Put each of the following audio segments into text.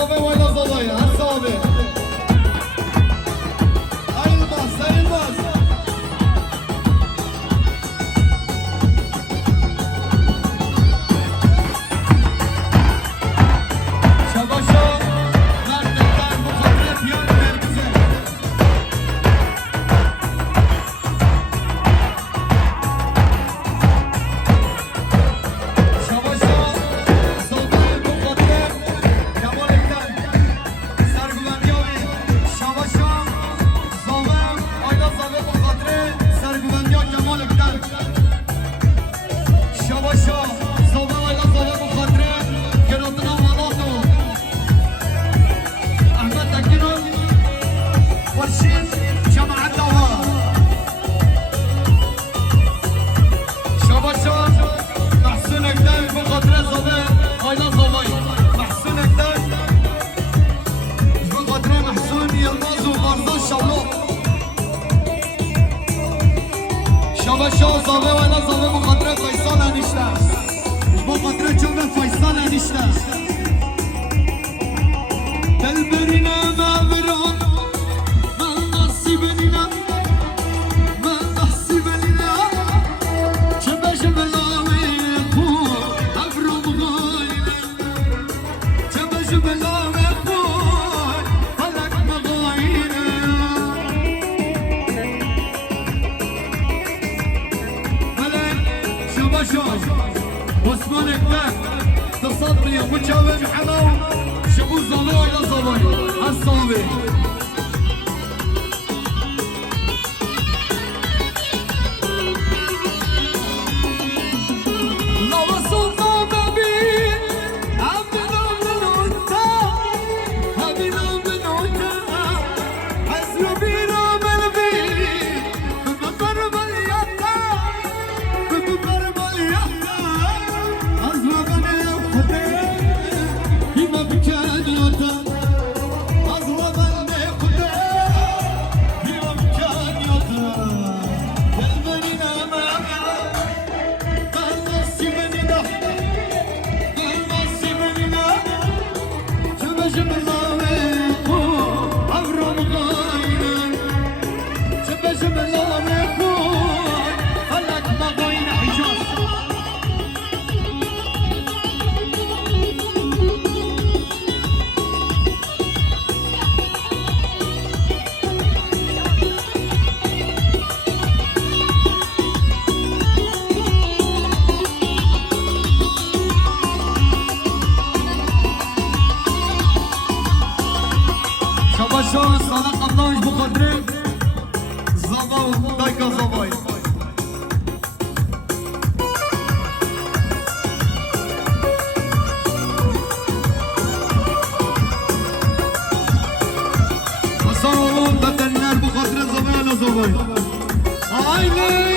صبي ولا صبي هالصبي هاي الباص هاي الباص شباشا مرد الدار مخاطرة بيان مركزة شباشا صوبي مخاطرة كمال الدار سرگوبندیابی شباشا صوبي آیلا صوبي مخاطرة سرگوبندیا کمال الدار شباشا صوبي آیلا صوبي مخاطرة کراتنا ولاتو احمد تکینو ورشید جماعت دوا شباشا محسن اکدر بخاطر صوبي آیلا صوبي محسن اکدر بخاطر محسن یلماز و مرزا شبلو شباشا صوبي آیلا صوبي بخاطر فیصل انیشته بخاطر جمع فیصل انیشته دلبرنا مبرون من نصيبنا من نحسبنا شباش بلاوي يكون أبرم غاينا شباش بلاوي يكون فلك مغاينا فلك شباشا عثمان اكتاك تصدي وجاوب حماو شبو الظلوع يا صبي الصوبي لو وصلنا بابين عبنا من وانتا هبنا من وانتا حسربينا بالبين بمقرب اليتا بمقرب اليتا أزرقنا يا خدين بما بكان يتا أزرقنا يا خدين بما بكان يتا دلبرنا معنا نصيبنا نصيبنا شبش بلاوي أغرب غاينا شبش بلاوي فلك مغاينا حجاز شباشا صدق الله بخاطر زبا و دایکا زبای وصاروا بدنار بخاطر زبای على زبای عيني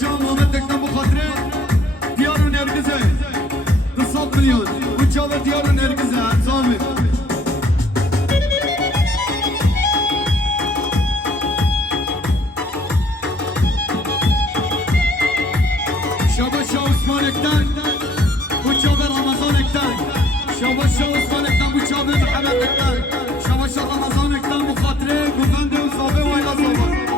شام محمد تکتم بخاطره دیار و نرگزه 200 میلیون bu çaver دیار و نرگزه ارزامه شابه شاه عثمان اکتن bu çaver Ramazan اکتن شابه شاه عثمان اکتن bu çaver محمد اکتن شابه شاه Ramazan اکتن بخاطره گوفند و صابه و ایلا صابه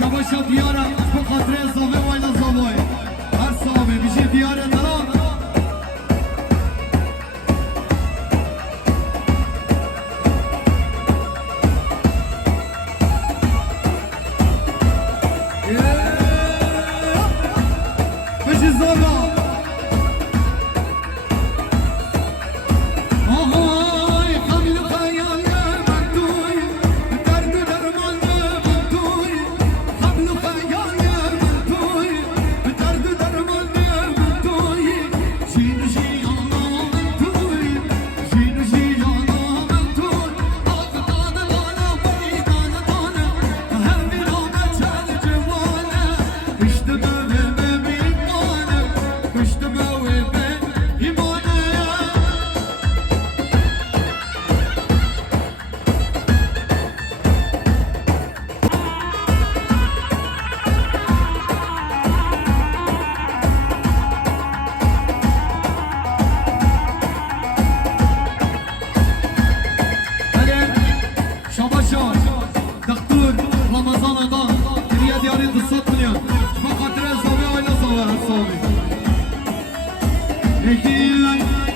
شباشا دیارم به خاطر زاوه و اینا زاوه هر صاحبه بیشه دیاره دارم بیشه زاوه Hey,